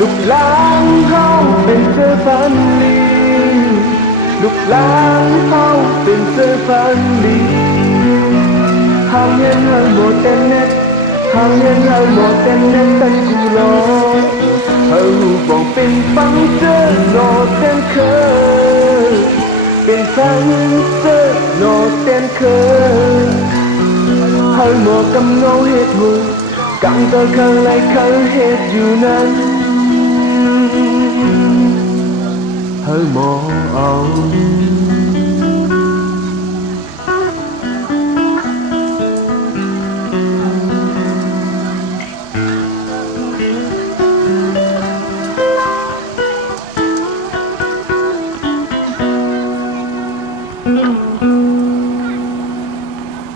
ลูกหลานเขาเป็นเสื้อฟันลีลูกหลานเขาเป็นเสื้อฟันลีhàng nhân hơi một tên nét hàng nhân hơi một tên nét tân cù lò hơi vòng bên phăng chơ nọ tên khơ bên phăng chơ nọ tên khơ hơi một cầm ngâu hết hù căng tơ khơ lại khơ hết dù nắng hơi một ảo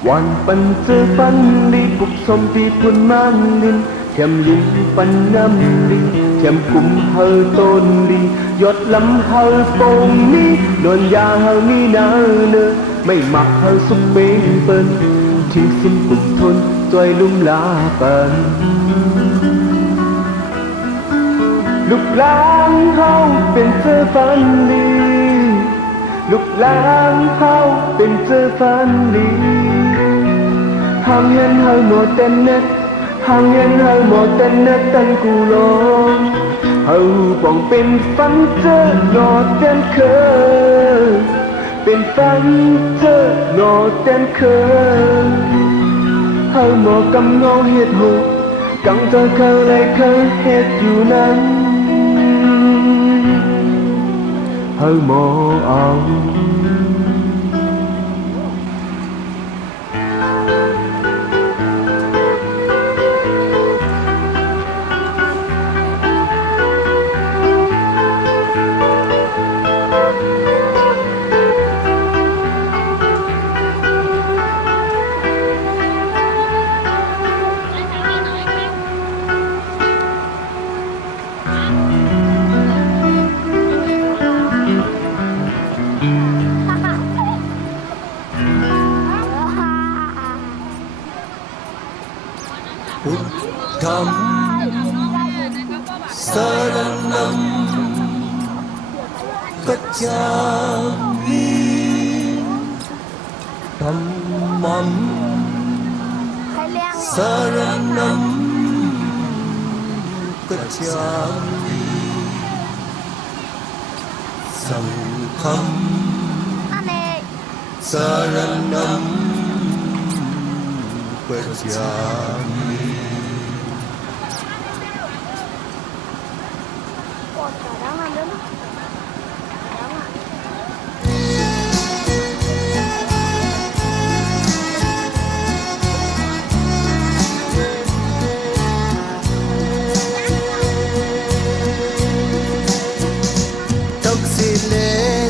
วันปันเจอฟันลีปุกสมตีปุ่นมันลินแคมลินปันน้ำลีแคมกุมเฮอต้นลียอดลำเฮอฟงนี้นวลยาเฮอมีนาเนอไม่มักเฮอสุกเบงเปิ้นทิ้งสิ้นกุมทนจอยลุ่มลาเปิ้นลูกหลานเฮาเป็นเจอฟันลีลูกหลานเฮาเป็นเจอฟันลีhàng nhân hơi một tên nét hàng nhân hơi một tên nét tân cù lô hầu vòng bên phấn chơ nọ tên khơ bên phấn chơ nọ tên khơ hầu một cầm ngô hiệt hù căng tơ khơ lại khơ hết dù nắng hầu một ông Buddham Saranam Gacchami Dhammam Saranam Gacchami Sangham Saranam Gacchami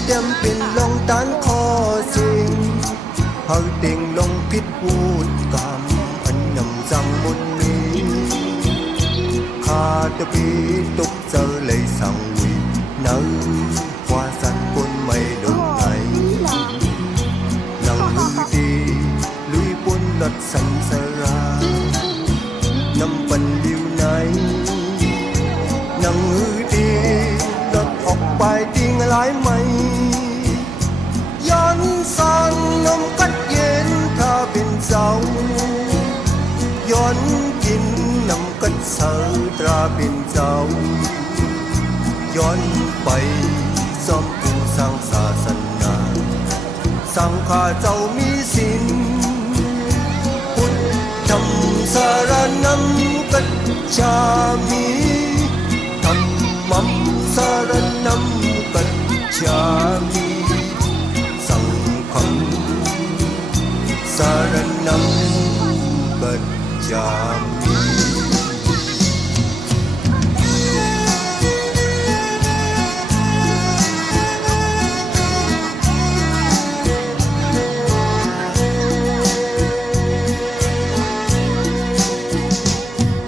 đemเป็นลงตานคอสิ่งเฮาเต็งลงพิษพูดกรรมอันนำจังมุนมีข้าตะปีตกเจอเลยสังวีเนื้อกว่าสัตว์คนไม่ดงไหนหลังมือดีลุยปนหลดสันสราน้ำปันลิ้วไหนหนังมือดีหลดออกไปทิ้งหลายไม่ย้อนสอนนมกัดเย็นถ้าเป็นเจ้าย้อนกินน้ำกัดเสือตราเป็นเจ้าย้อนไปซ่อมผู้สร้างศาสนาสังฆาเจ้ามีสินพุทธัมสารนัมกัจฉามิธัมมัมสารนัมกัจฉามิสังฆัมสารนัมกัจฉามิ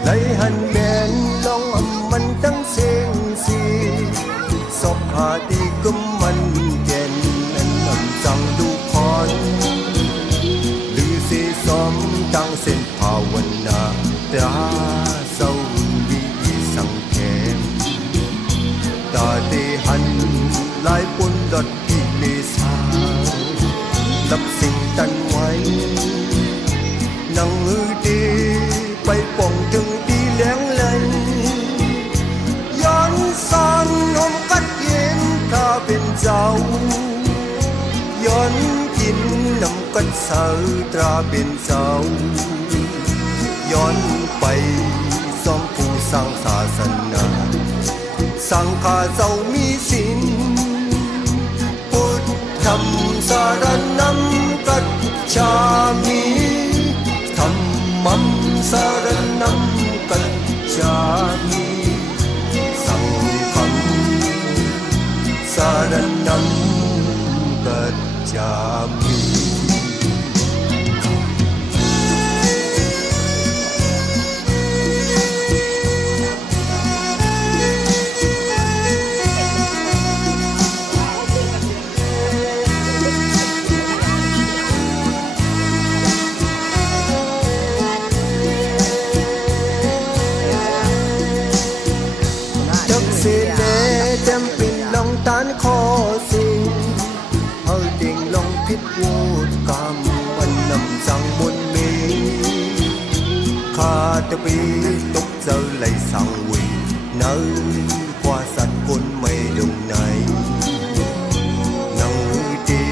ไหลหันแมนลองมันตั้งเสียงสีศพหาดีก็มันเย็นนั้นนำจังดูพรหรือเสสมตั้งเส้นภาวนาตราเศร้าวิสังเขน กับสิ่งตันไว้นังมือดีไปป่องถึงดีแหลงเลยย้อนสอนนมกัดเย็นถ้าเป็นเจ้าย้อนกินน้ำกัดเสาตราเป็นเจ้าย้อนไปซ่อมผู้สร้างศาสนาสังฆาเจ้ามีศีลพุทธมสารนัมกัจฉามิธัมมัมสารนัมกัจฉามิสังฆัมสารนัมกัจฉามิ sẽ để đem bình lòng tán khó sinh hơi tình lòng thiết vô cảm anh nằm rằng buồn mê khá tập ý tục giờ lại sang quỳ nơi qua sạch côn mây đồng này nắng đi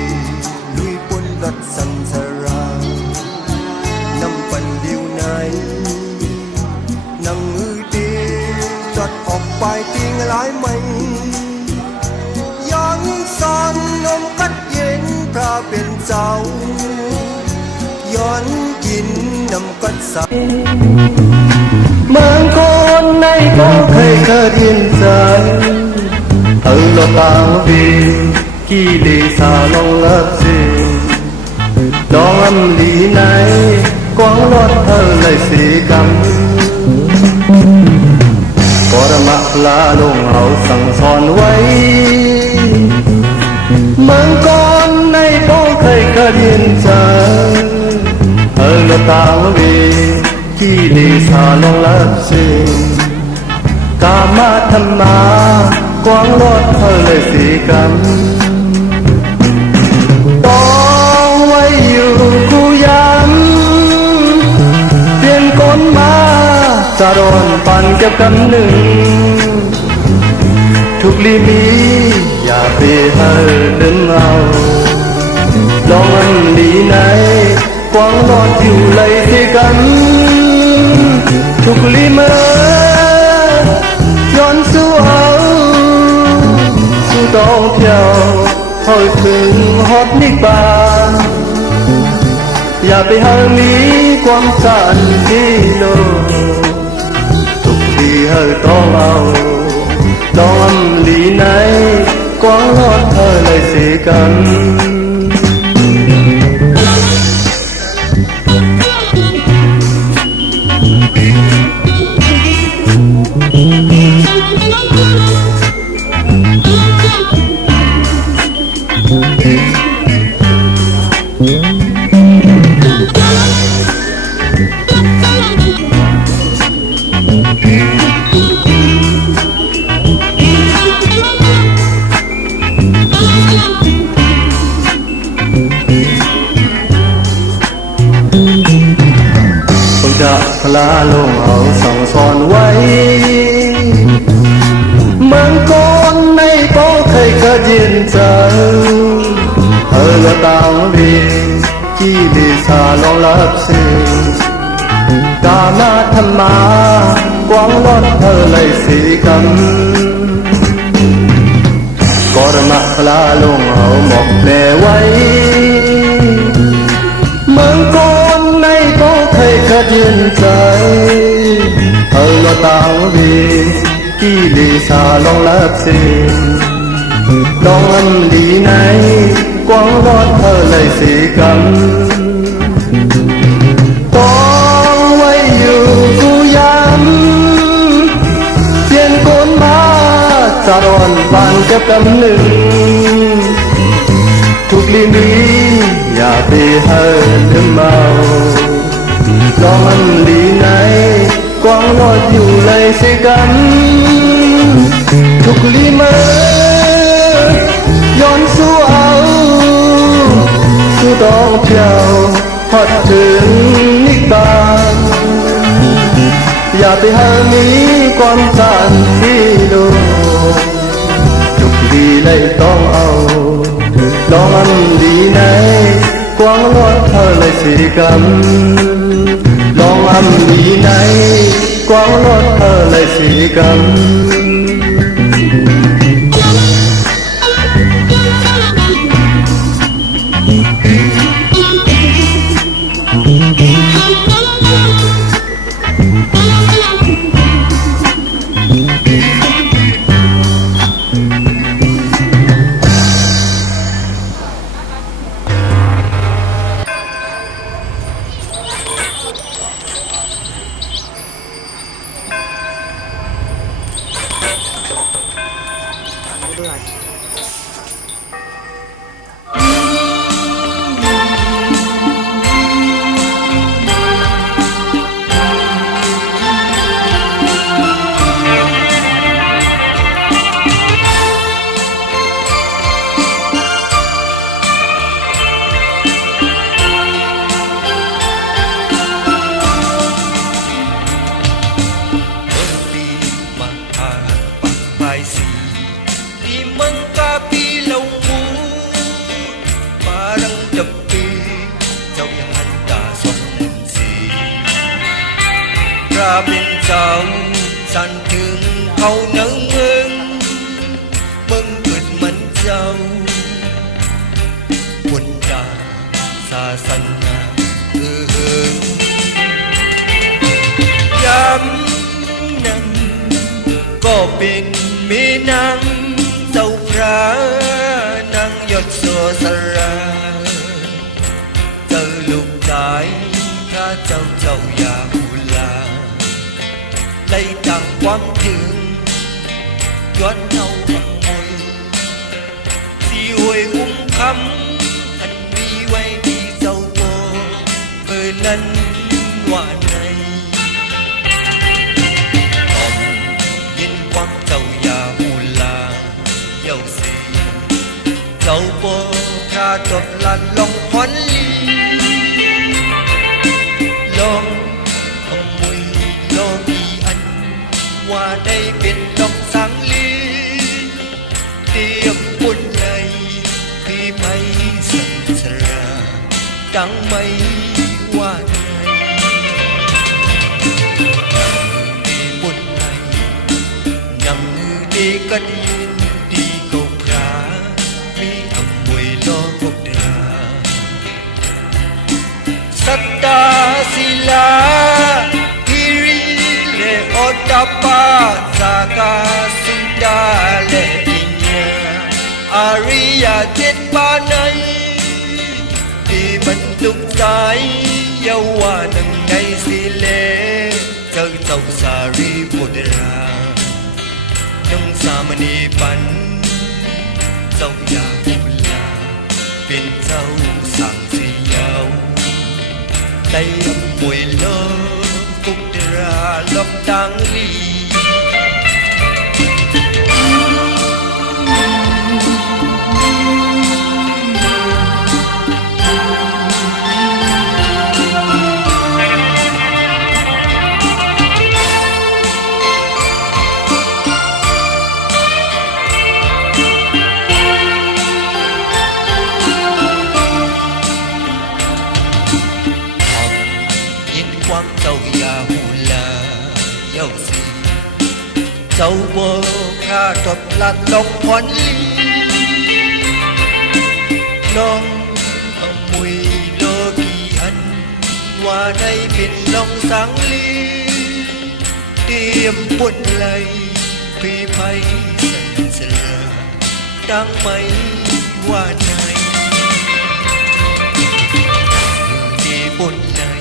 lui buồn gắt sân ra năm phần điều này nắng điจัดออกไปทิ้งหลายไม่ย้อนสอนนมกัดเย็นพระเป็นเจ้าย้อนกินน้ำกัดใสเมืองคนในก็เคยยินใจลตางบีกีลีสาลงลับสิดองอำลีในกวางรถเลยสีกำปรมาลาลงเอาสั่งสอนไว้เมืองก่อนในก็เคยยินใจละตางวีกี่ดีสาลงลับสิกามาธรรมากวางรถเลยสีกันต้องไว้อยู่กูย้ำเปลี่ยนคนมาจะโดนปั่นเก็บกำหนึ่งทุกลีมีอย่าไปให้ดึงเอาลองอันดีไหนกวางรอดอยู่เลยที่กันทุกลีเมื่อย้อนสู้เอาสู้ต้องเที่ยวหอยถึงฮอดนิบาอย่าไปหามีความสันที่โลที่เธอต้องเอาดอนลีไหนกวางรอดเลยสิกันจะพลาลงเอาสั่งสอนไว้เมืองก่อนในก็เคยยินใจละตางวีกี่ดีสาลองลับสิกามาธรรมากวางรถเลยสีกันกรมะพลาลงเอาหมอกแปลไว้เมืองก่อนในก็เคยยินใจละตางวีกี่ดีสาลองลับสิดองอันดีไหนกวางรอดเลยสีกันต้องไว้อยู่กูย้ำเปลี่ยนคนมาจะรอนปานกับกำหนึ่งทุกลีมีอย่าไปให้ลืมเอาลองอันดีไหนกวางรอดอยู่เลยสิกันทุกลีเมื่อย้อนสู้เอาสู้ต ต้องเที่ยวฮอดถึงนิตาอย่าไปหามีความสันสีโลจุกดีเลยต้องเอาลองอันดีไหนกวางรอดเธอเลยสิกันลองอันดีไหนกวางรอดเธอเลยสิกันDi mengkapi laut Parang tepi Châu yang hantar sông si Ra bên trong San thương hầu nâng mừng Mừng cực mân châu Quân ta xa sân ngư hương Dám nâng Có bên mi nắng Dâu ra nắng giọt xua xa ra Từ lúc trái Tha châu châu và hù la Lấy đằng quán thương Doán nhau bằng môi Di hồi khắm Anh mi quay đi dâu cô Ở năn hòa này Còn nhìn quán châu và hù la Dâu xì Dâu bố tha trọt là lòng hoán ly Lòng không mùi lo vì anh Qua đây bên lòng sáng ly Tiệm buồn này Khi mây sân ra Trắng mây qua này Nằm đi buồn này Nằm đi cất đi cầu ra Mi âm mùi lo cuộc ra Satta sila Hiri le otapa Saka sunda le inya Arya chết ba nay Đi bần tục trái Dâu hòa nâng ngay si lê Châu châu sa ri bột ra Nông sa mani pan Châu ya hù la Bên châu sang si nhau Tay âm mùi lơ Cúc ra lọc đáng ly Quang châu ya hù la dâu xì Châu bố kha trọt là lòng hoán ly Lòng âm mùi lô kỳ anh Qua đây bên lòng sáng ly Tiêm buồn lầy Khi mây sân sờ Đang mây qua này Đi buồn này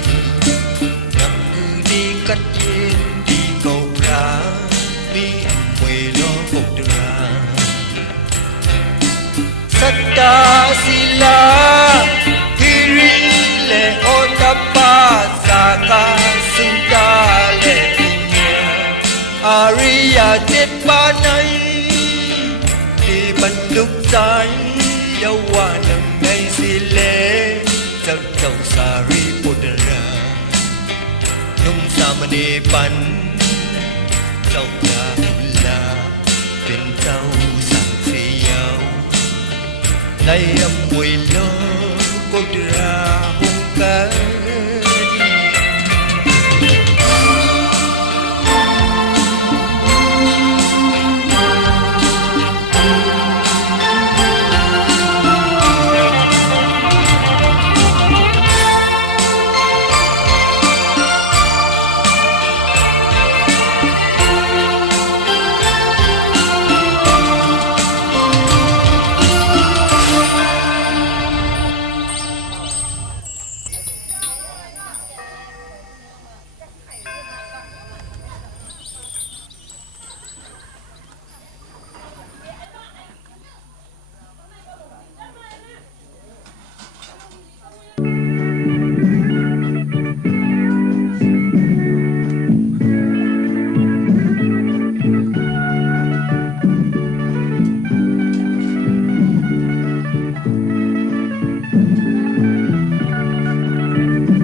Cắt duyên đi cầu ra Mi âm quê lo phục ra Satta sila Hiri le otapa Saka sunda le inya Arya chết ba nay Đi bần lúc trái Dâu hòa nâng ngay si lê สารีบุตรานุ่มสามเณรปันเจ้าพระบุลาเป็นเจ้าสังเสียวในอำมวยโลกุตราหงเกิด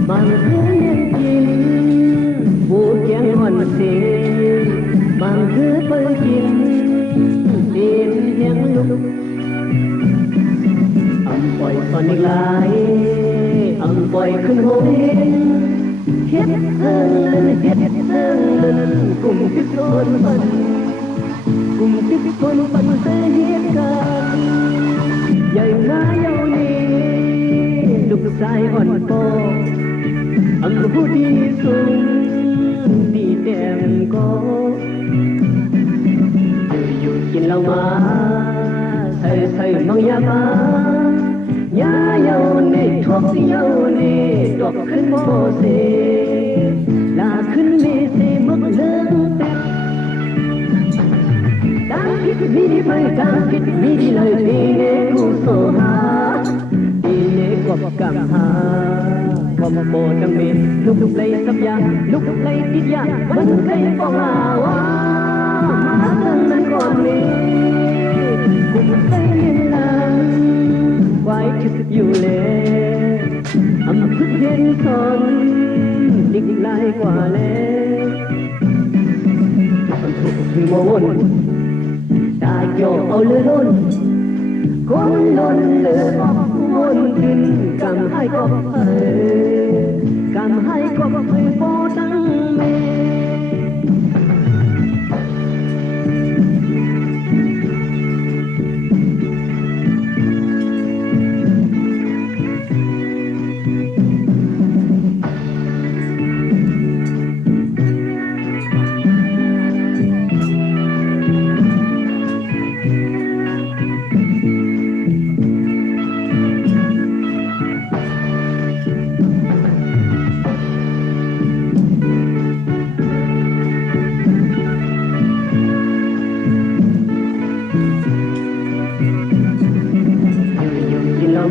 บางคืนยังกินปูเกียงอ่อนเสียบางคืนเปิดกินดินเพียงลุกอำปล่อยตอนอีกหลายอำปล่อยขึ้นโหยเฮ็ดเซิงเล่นเฮ็ดเซิงเล่นกลุ่มที่โซนปันกลุ่มที่โซนปันเสียเหตุการณ์ใหญ่มาเยาวนี้ลูกชายอ่อนโตอันผู้ดีสูงดีแดงก็อยู่กินเหล้ามาใส่มังยาบายาเยาเน่ทบเยาเน่ดอกขึ้นโมเสลาขึ้นเมเสมักเลิงแต่ตามคิดมีดีไปตามคิดมีดีเลยดีเน่กูโซหาดีเน่กบกำหาพอมาโบดังเมลุกเลยสับยาลุกเลยติดยามันเคยบอกลาว่ามาเกินมันก่อนนี้กุมใจเล่นลำไว้คิดอยู่เลยอำพึ่งเห็นสนดิกลายกว่าเลยมันถูกถึงวนตาโยเอาเลือล้นคนล้นเลือวนขึ้นกำให้ก็กำให้ก็เคยโปตั้งเม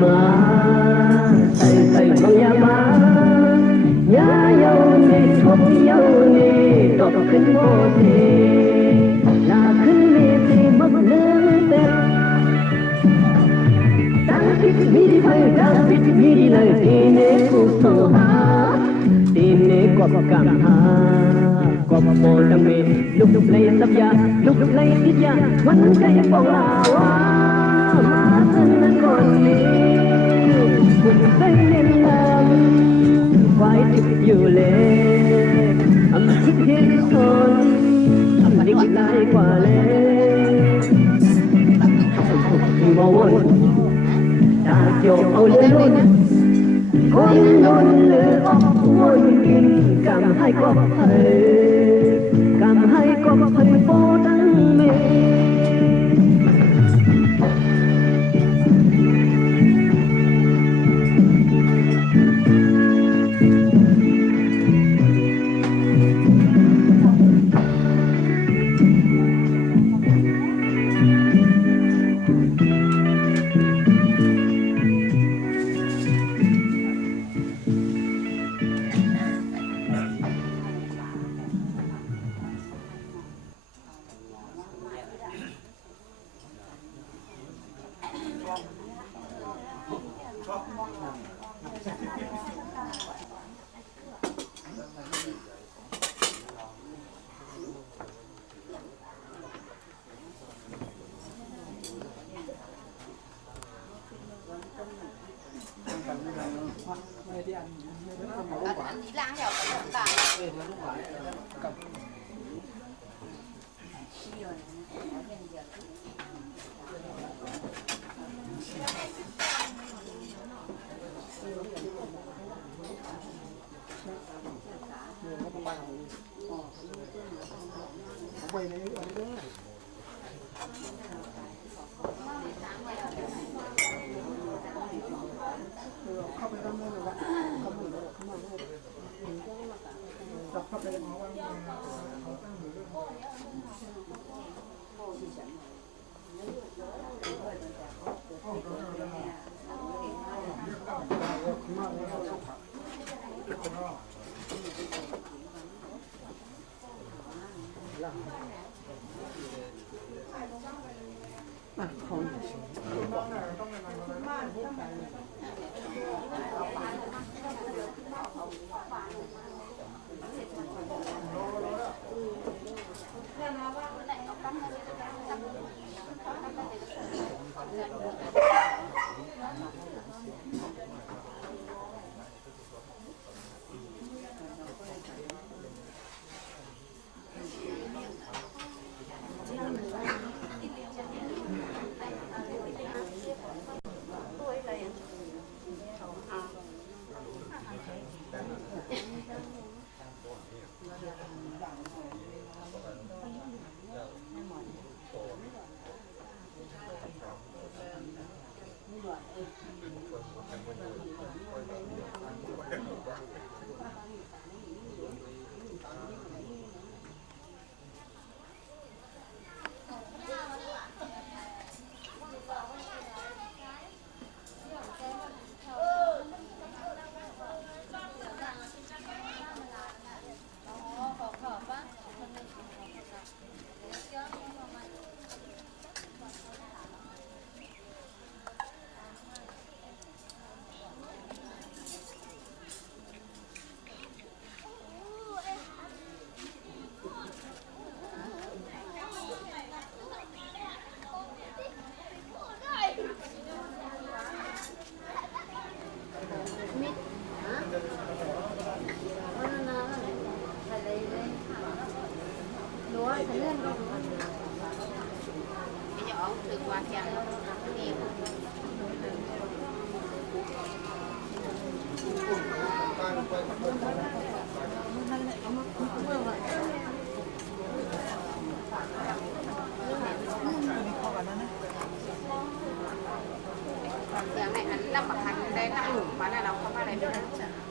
มาใส่มังยาบายาเยาเน่ทบเยาเน่ดอกขึ้นโมเสลาขึ้นเมเสมักเลิงแต่ตั้งคิดมีดีไปตั้งคิดมีดีเลยดีเน่กูโซหาดีเน่กบกำหากบโบดังเมลุกเลยสับยาลุกเลยติดยามันใจบอกลาว่ามาถึงนั้นก่อนนี้กุมใจเล่นลำไว้ทิพอยู่เลยอำคิดเห็นสนอำดิกลายกว่าเลยมีมาวนตาโจเอาเลยล้นคนล้นเลือออกวนกินกำให้ก็เผยกำให้ก็เผยโปตั้งเม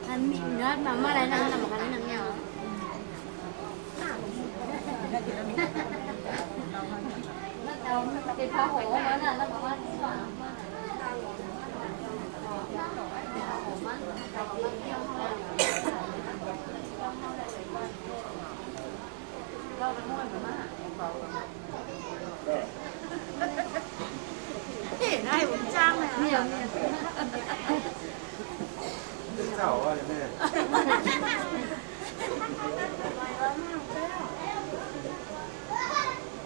Anh nhớ mà mới đây nó là một cái nằm nhau. Thì phá hổ nó là nó bảo thì này cũng trang này nhiều nhiều เจ้าว่าแม่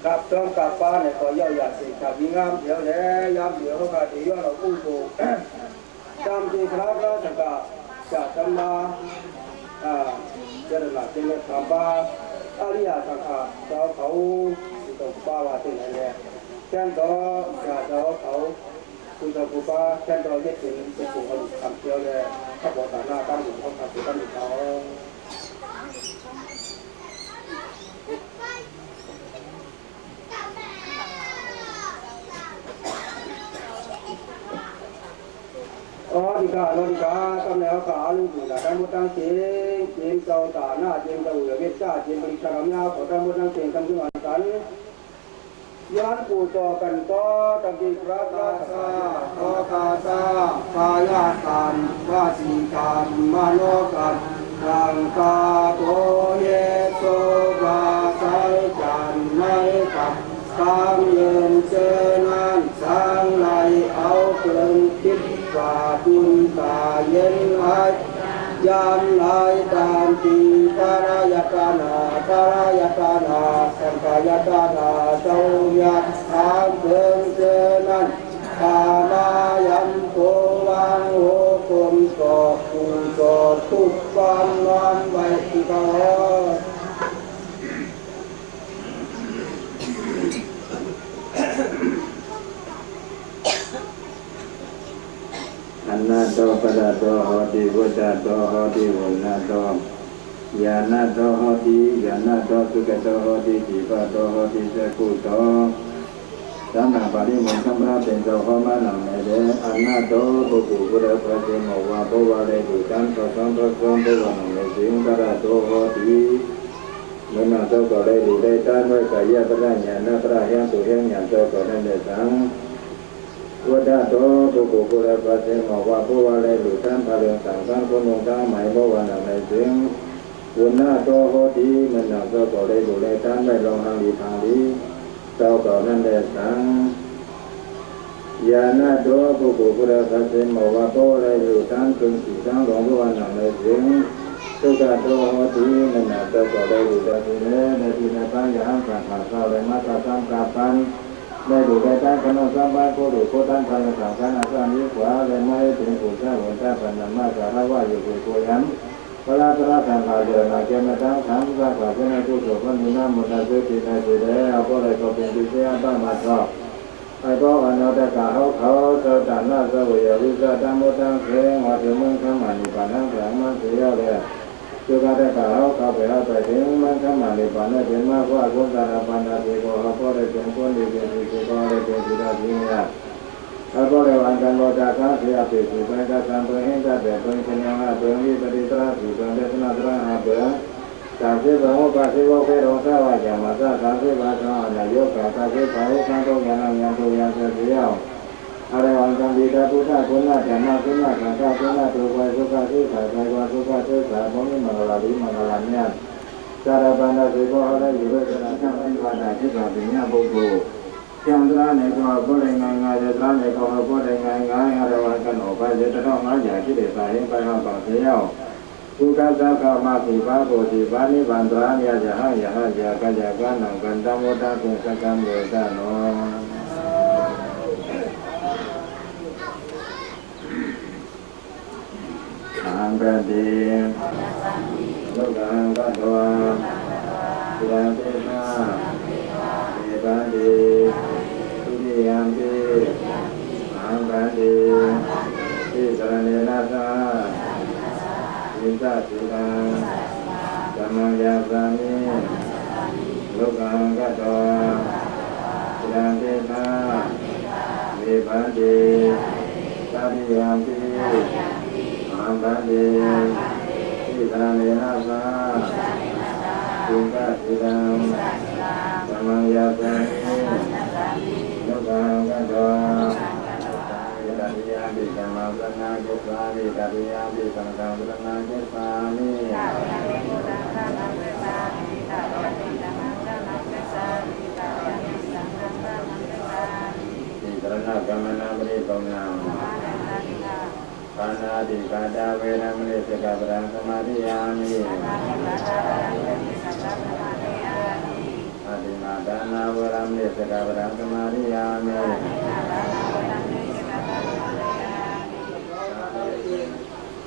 กับต้นกับป้าเนี่ยก็ย่อยอยากสิกับยิ่งงามเดี๋ยวแหละยามเดี๋ยวเขาก็ดีว่าเรากู้โตจำจริงครับแล้วจะก็จะทำมาเจริญหลักเจริญธรรมบ้าอริยสังขารเจ้าเขาตกป้าว่าที่ไหนแหละแค่ต่อจะเจ้าเขาคุณจะผู้ป้าแค่ต่อเย็ดถึงเป็นผู้เขาทำเที่ยวเลยถ้าบอกฐานะตั้งอยู่เขาทำตัวตั้งอยู่เขาอ๋อดีกาโนดีกาตำแหน่งขาลูกหนูนะทั้งหมดทั้งเสียงเสียงเจ้าตาหน้าเสียงเจ้าเหลือเวชจ้าเสียงบริการงานขอทั้งหมดทั้งเสียงทั้งที่วันกันย้อนปู่ต่อกันก็ตะกี้พระราชาขอกาตาพายาการวาสีการมโนกันรังกาโตเยโสวาสัยจันไม่กับสามเย็นเจนันสร้างไหลเอาเกินคิดว่าบุญตาเย็นไหลยามไหลตามตีตารายตานาตารายตานาสังกายตานาเจ้ายัดทางเดินเจนันกามายัมโตวังโหคมสอบภูสอบทุกความนอนไว้ที่เขาอันนาโตปะดาโตโหติวุจาโตโหติวุนาโต ญาณโตโหติญาณโตสุขโตโหติจิปโตโหติสักขุโตสัมมาปะริมุขสัมปะเป็นโตโหมานังเมเดอนาโตปุกุปุระปะเจโมวะโพวะเลตุตังสัมปะสัมปะวะนังเมสิงกะระโตโหติมนาโตก็ได้ดูได้ตานไว้กายะปะญาณปะยังตุยังญาณโตก็ได้เดสังวัฏโตปุกุปุระปะเจโมวะโพวะเลตุตังภะเรงสังฆังคุณงตังหมายโพวะนังเมสิงวุณาโตโหติมนาโตก็ได้ดูได้ตานไว้ลองทางดีทางดีโตก็นั้นเดสังญาณโตปุกุปุระปะเจโมวะโพวะเลตุตังคุณสีสังหลวงโพวะนังเมสิงทุกขโตโหติมนาโตก็ได้ดูได้ทีเนในทีนปัญญาสังขารเศร้าเลยมาตาสังกาปันได้ดูได้ตั้งขนมสัมบัติโคดูโคตั้งพันสังขารอาการนี้ขวาเลยไม่ถึงผู้เจ้าหัวใจปัญญามาสารว่าอยู่ผู้โกยันพระราชสังขารเจริญเกณฑ์ตั้งขันสังขารเป็นผู้สุขมีน้ำมุนต์สุขีในสุดเดชเอาพวกอะไรก็เป็นดิเสียบ้ามาชอบไอ้พวกอนุตกะเขาเจ้าด่านหน้าเจ้าวิญญาณตั้งมุตั้งเสียงว่าถึงเมืองขมานิปานังแสงมันเสียเลยจุกาตกะเขาไปเอาไปถึงเมืองขมานิปานังเป็นมากกว่าคนตาปันดาติโกเขาพวกอะไรเป็นคนดีเป็นดีก็อะไรเป็นดีได้ดีเนี่ยเอาพวกอะไรวันกันโลจากข้าเสียไปสู่ไปกับการตัวเห็นจะแบบเป็นคนยังไงเป็นวิปริตราสู่เป็นเดชนาตระหาเบื่อจากที่พระองค์ปฏิวัติเป็นองค์สาวาจะมาจากการที่พระเจ้าในยุคการที่พระองค์ทั้งตัวยันยังตัวยังเสียอะไรวันกันดีแต่พุทธะคุณน่าจะมาคุณน่าสังฆาคุณน่าตัวไปสุขะที่ใส่ไปว่าสุขะที่ใส่ผมนี่มังลาลีมังลาเนี่ยจารบันดาสิโกอะไรอยู่ด้วยกันทั้งที่ว่าได้ที่ว่าเป็นเนี่ยบุกยังตระเนี่ยก็บ่ได้ง่ายๆจะตระเนี่ยก็บ่ได้ง่ายๆอะไรวันกันออกไปจะต้องมาอย่างที่ได้ใส่ไปห้องต่อเที่ยวผู้การเจ้าเข้ามาสีฟ้าโกสีฟ้านิบันตระเนี่ยจะให้อย่าก็อย่ากันหนังกันตั้งวัดเป็นสักการเดือดานอนทางเป็นดีลูกหลานก็ตัวสุดาเทนาเทบันดีทุติยามดีทางเป็นดีที่สรณีนาสาอินทาสีลังสัมมาญาสามิลูกหลานก็ตัวสุดาเทนาเทบันดีทุติยามดีอัมบันเดที่ทานเนนาสาจุกะสิรังสัมมังยาสังนุกังกัจจาวิตัติยาปิสัมมาสังฆาเกสามิตัติยาปิสังฆาสังฆาเกสามิติตระนะกัมมนาปริปังนังปานาติกาจาเวนะมะนิสกะปะรังสมาธิยามิอาติมาดานาเวรามะนิสกะปะรังสมาธิยามิ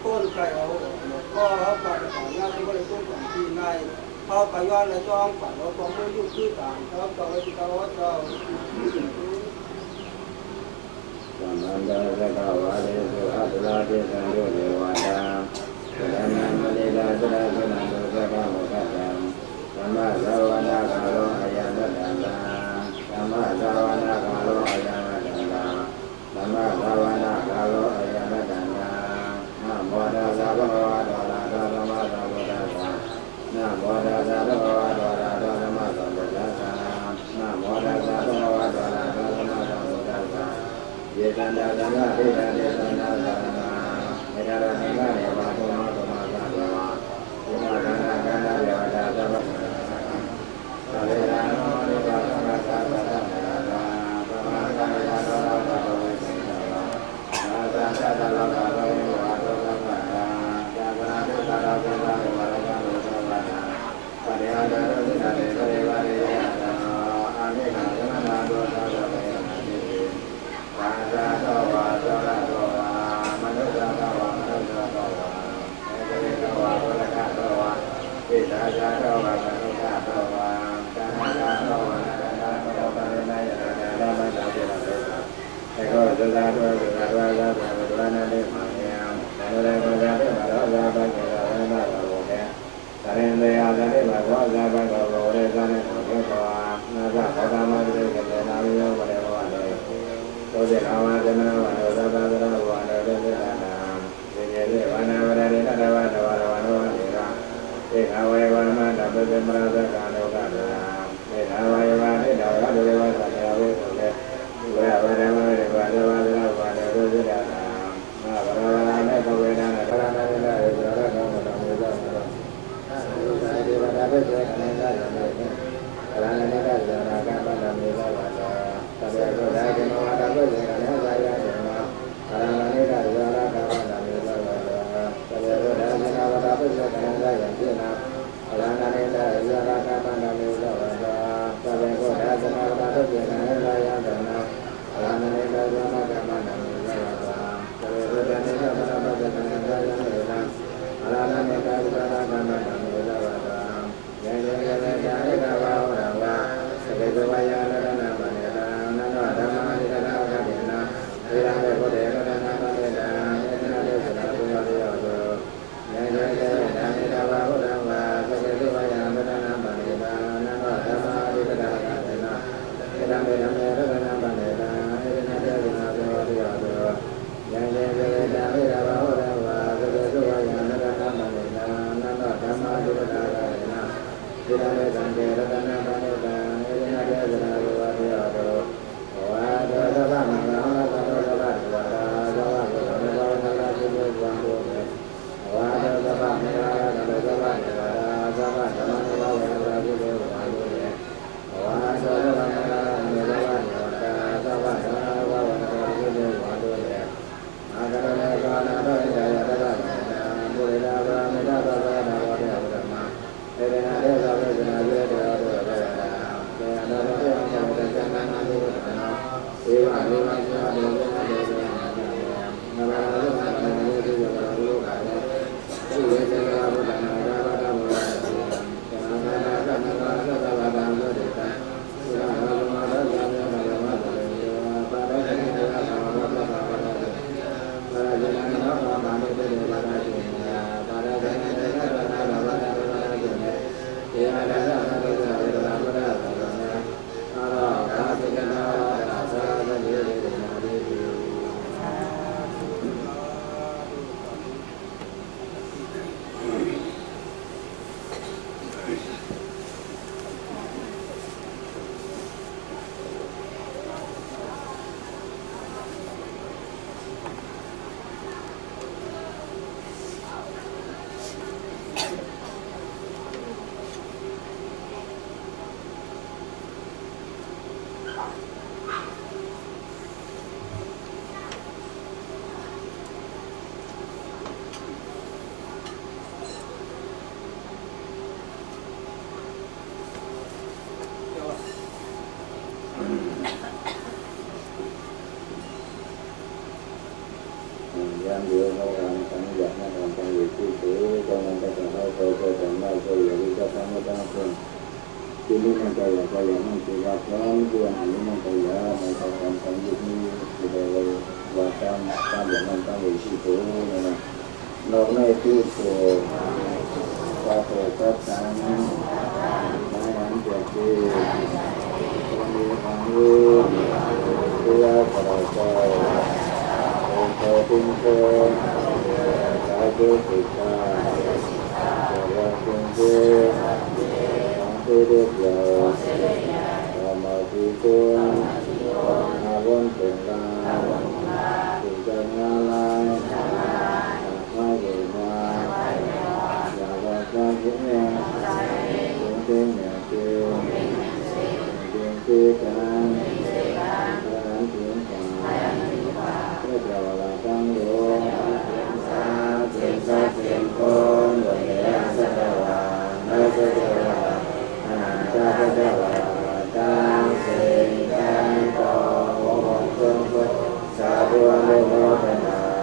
ต้นไก่เอาก็เขาไปของงานที่บริสุทธิ์ของที่ในเขาไปย้อนและจ้องฝันเราต้องไม่ยุ่งคือต่างเขาต้องไปที่เขาเจ้าสัมมันตะสะกะวะเดสุอัตตะเทสังโยเทวตาสัมมามณีลาสระสุนันตุสะกะโมกัสสังสัมมาสาวนาคาโลอายันตตังสัมมาสาวนาคาโลอายันตตังสัมมาสาวนาคาโลอายันตตังนะโมตัสสะภะคะวะโตอะระหะโตสัมมาสัมพุทธัสสะนะโมตัสสะภะคะวะโตอะระหะโตสัมมาสัมพุทธัสสะนะโมตัสสะภะคะวะโตอะระหะโตสัมมาสัมพุทธัสสะเยตันดาสังฆะเทตันเทตันดาสังฆะเมตตาสังฆะเนวะโตมะโตมะสังฆะอุปาทานะกันดาเยวดาสัพพะสัพเพราโนนิวาสังฆะสัพพะสัมมาสัมมาสัมพุทธัสสะนะโมตัสสะภะคะวะโตอะระหะโตสัมมาสัมพุทธัสสะนะโมตัสสะภะคะวะโตอะระหะโตสัมมาสัมพุทธัสสะจักขะนะตุสะระเสสะเววะระกังโลสะวะนะปะริหานะตุสะเตปะริวะเรยะนะอามิขังสนะนาโตสะสะเวนะติวาสะโตวาสะระโตวามนุสสะภะวะมนุสสะภะวะ สาธุอนุโมทนา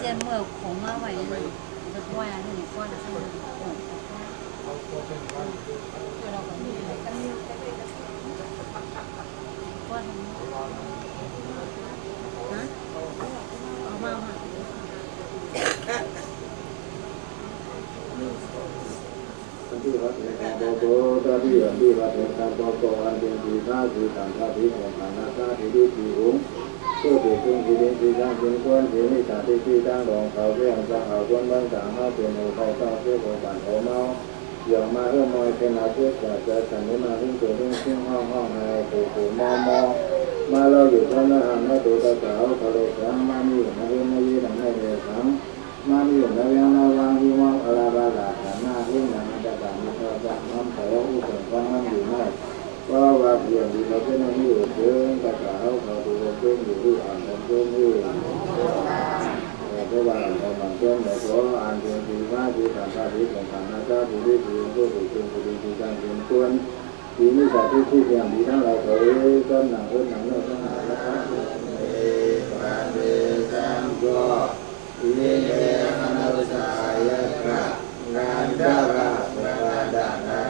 见木有红啊，万一这怪啊，那你挂的上面。挂什么？啊？好吗？ที่วัดแห่งการโตโตตาที่อันที่วัดแห่งการโตโตอันเป็นสีข้าสีสังฆาทิของฐานาคาที่ดีที่หุงเพื่อเป็นสิ่งที่เป็นที่ตั้งเป็นควรที่นิสัยที่ตั้งรองเขาเรื่องจะเอาคนบางต่างเขาเป็นหูเขาเต้าเชื่อของบ้านเขาเมาอย่างมาเรื่องมอยเป็นอาชีพจะสันนิมาทิ้งตัวทิ้งทิ้งห้องให้ปู่มอมาเราอยู่ท่านละหันให้ตัวตาสาวเขาเลยสังมามีอยู่ในเรื่องนี้ดังให้เลยสังมามีอยู่ในเรื่องระวังที่มองอะไรบ้างหน้าที่หนังจะต่างมีความจำน้ำเขาอุปกรณ์ฟังน้ำอยู่ไหมก็ว่าเพียงที่เราเป็นนั่นอยู่เชิงตาสาวเขาดูเชิงอยู่ที่อ่านเชิงที่เพราะว่าเราหมั่นเชิงแต่เพราะอ่านเพียงที่ว่าที่สังฆาทิของฐานะเจ้าผู้ที่ผู้ผู้ถูกเชิงผู้ดีที่การเป็นควรที่นิสัยที่เพียงที่ทั้งเราเขาก็หนังก็หนังเราทั้งหลายนะครับปานเดชังก็อิเมอนุสายะกะงานดาราปราดานา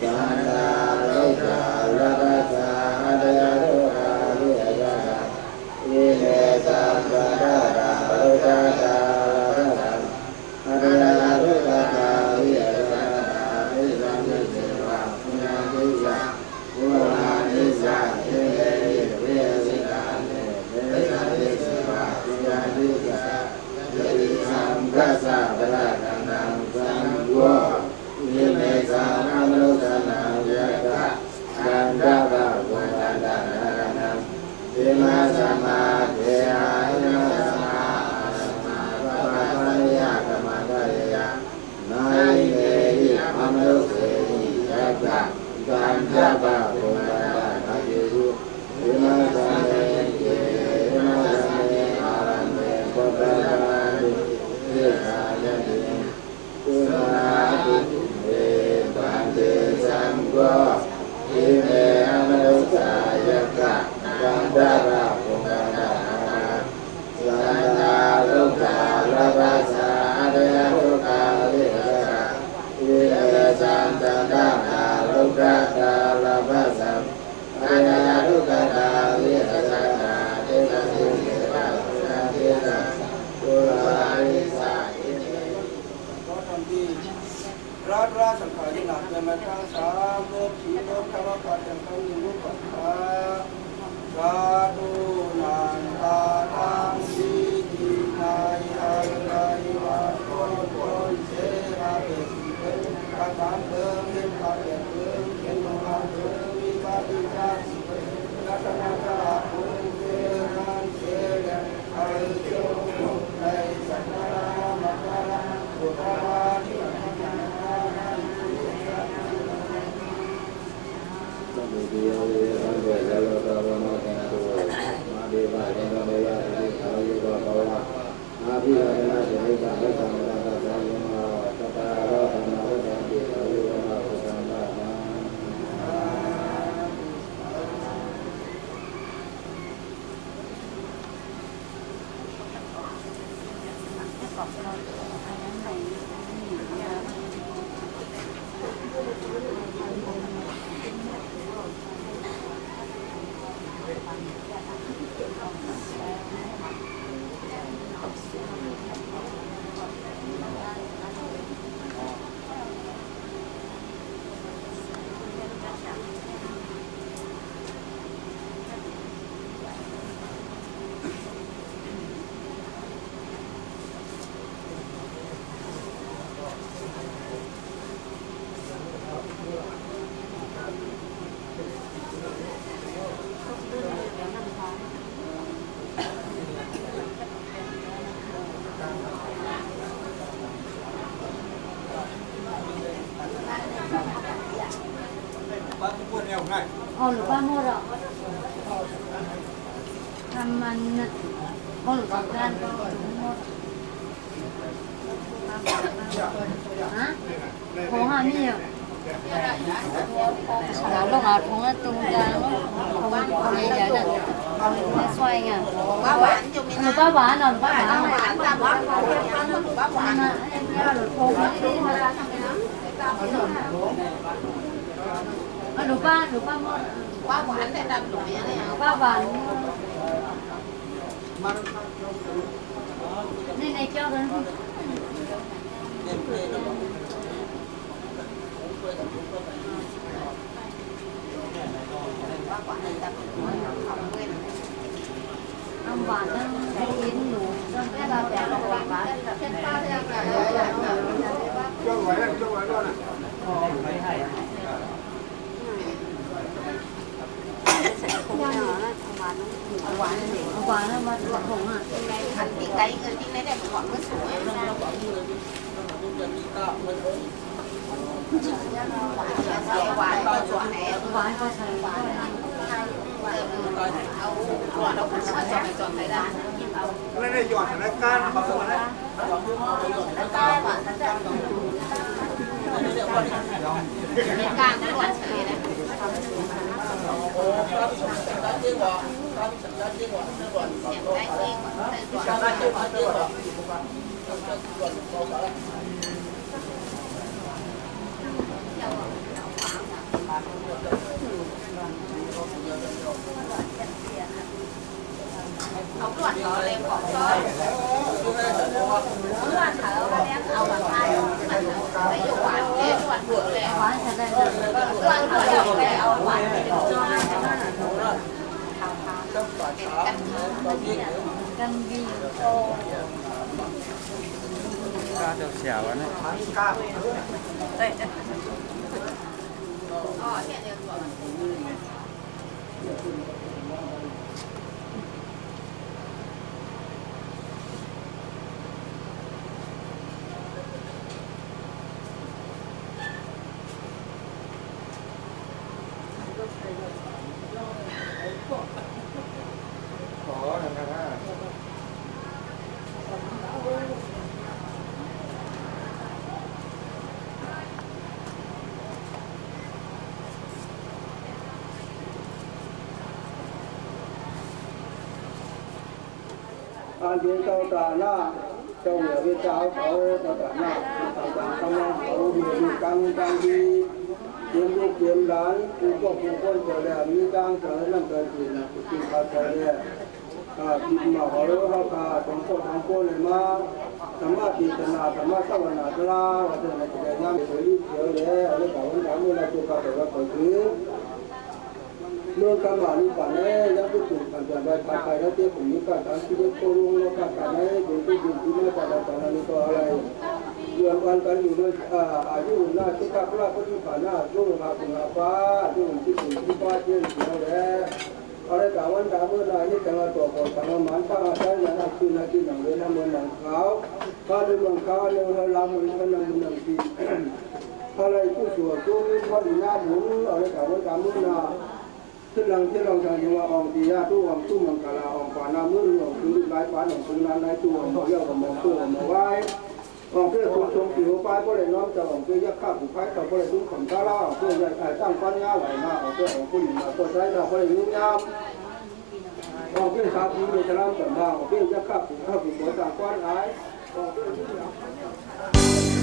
สานดาโลกาลาราสาอดยาโลกาลิยะกะอิเมสัมปะดาราโลกาดาลาราอดยาโลกาดาลิยะกะอิสัมมิเสวะปุญญาติยะอุลานิสะเอเวเวสิกาเนเวสันติเสวะปุญญาติยะสัมกัสสะปะระนังสังโฆอิเมสังอนุสนังยะกะสันตะภะโกตันตะนานังอิมาสัมมาเทอะอิมาสัมมาสัมมาปะปะนิยะกะมะกะยะนาอิเมหิอนุเสหิยะกะสันตะภะโกตันตะนาเยสุอิมาสัมเมเกอิมาสัมเมอารัมเมปะปะปะเยสายะเนกุณาภิเมปันเตสังโฆอิเมอนุสายะกะกันดาราภุกันานาสันตาโลกาลาภัสสะอดยาโลกาลิยะกะอิเมสันตตานาโลกาดาลาภัสสะอดยาโลกาดาลิยะกะเตนะสิเสวะปุญญาเตนะกุลานิสะก็ทำดีราสังขารที่หนักจะมาทางสามโลกขีโลกธรรมกัดอย่างคำหนึ่งรูปปัตตาสาธุนันตาทังสีทินายอะไรมาคนเสราเกสิเกินกาตามเดิมเห็นกาเกิดเดิมเห็นลงมาเดิมมีบาปิจาสิเกินรัตนาคราภูเสรันเสเดอาริโยในสังฆามาคาราบุตรวานิ เดียวเดียวอันเดียวแล้วเราเรามาแต่งตัวมาเดี๋ยวไปเราไม่ว่าที่เขาอยู่กับเขาว่าอาภิวัตนาจะให้การให้การงานการทำมาตตาเราทำมาแล้วทำที่เขาอยู่กับเราทำได้นะ อ๋อหรือป้าโมดอ่ะทำมันอ๋อหรือป้าการก็โมดฮะโถหามีอ่ะเราลงเอาถงตรงกลางถงใหญ่ๆนั่นไม่ช่วยไงป้าหวานจุ่มมีป้าหวานนอนป้าหวานป้าหวานป้าหวานป้าหวานนะหรือถงนี่มาทำไมนะหรือป้าหมดป้าหวานแต่ดำหน่อยอะไรป้าหวานนี่ในเจ้าเลยน้ำหวานนั่นได้ยินหนูนั่นแค่เราแต่เราหวานเส้นป้าเรียกอะไรจ้าไหวแล้วจ้าไหวแล้วนะหวานแล้วมาหวานผงอ่ะขันที่ไก่เงินที่ไหนได้หวานก็สวยหวานก็ใส่หวานก็สวยหวานก็ใส่เอาหวานเราใส่จนไหนได้ไม่ได้หยอดแต่ละก้านเขาส่งนะก้านหวานก้านหวานเฉยนะเอาหวานเขาเลยบอกชอบหวานเขาแล้วเอาหวานไทยไม่อยู่หวานแก่หวานเผือกเลยหวานจะได้หวานเผือกเลยเอาหวานไปดูจ้ากันบีโตกล้าเสียวๆนะกล้าอ๋อเนี่ยเดียวก่อนอันเป็นเจ้าตาหน้าเจ้าเหนือเป็นเจ้าเขาเจ้าตาหน้าต่างๆกำลังเขามีกังดีเตรียมลูกเตรียมหลานผู้ควบคุมคนเกิดแล้วมีกลางเกิดนั่งเกิดขึ้นกินข้าวเกิดแล้วกินมาหอรู้ข้าวขาสองคนเลยมาธรรมะติสนาธรรมะสวรรค์ตลาว่าจะในใจน้ำเฉยเฉยแล้วแล้วแต่วันนั้นเมื่อเราตัวเขาแต่ว่าเกิดขึ้นเมื่อกำมาลูกป่าเนี่ยยังพูดถึงการจัดใบพาไปแล้วเจ้าผมมีการทำชีวิตโครงแล้วการการเนี่ยเป็นที่ดินที่ไม่จัดการอะไรต่ออะไรเรื่องวันกันอยู่ด้วยอายุหน้าที่ข้าพเจ้าก็ที่ผ่านหน้าช่วงหาปุ่นหาฟ้าช่วงที่ปุ่นที่ฟ้าเที่ยงเสียแล้วอะไรกาวันกาเมื่อไรนี่แต่ละตัวก่อนแต่ละมันถ้าใช้ในนักคืนนักกินหนังเวลาเมื่อหนังขาวข้าเรื่องขาวเรื่องลำมันก็นั่งนั่งกินอะไรผู้สวดตู้พอดีหน้าหมุนอะไรกาวันกาเมื่อนาที่เราทำยังว่าองตียาตู้องตู้มังกรองปานามือองตู้ไร้ปานองตู้นั้นไร้ตู้องเยอะกับมองตู้องมาไว้องเพื่อทรงทรงผิวป้ายก็เลยน้อมจะองเพื่อยักษ์ข้าผู้พายต่อก็เลยตุ้งขำข้าล่าองเพื่อใหญ่ตั้งฟันยาวไหลมาองเพื่อองผู้หญิงมาก็ใช้เราก็เลยยุ่งยากองเพื่อชาวผู้มีชราต่างๆองเพื่อยักษ์ข้าผู้ข้าผู้หัวต่างก้อนหายองเพื่อ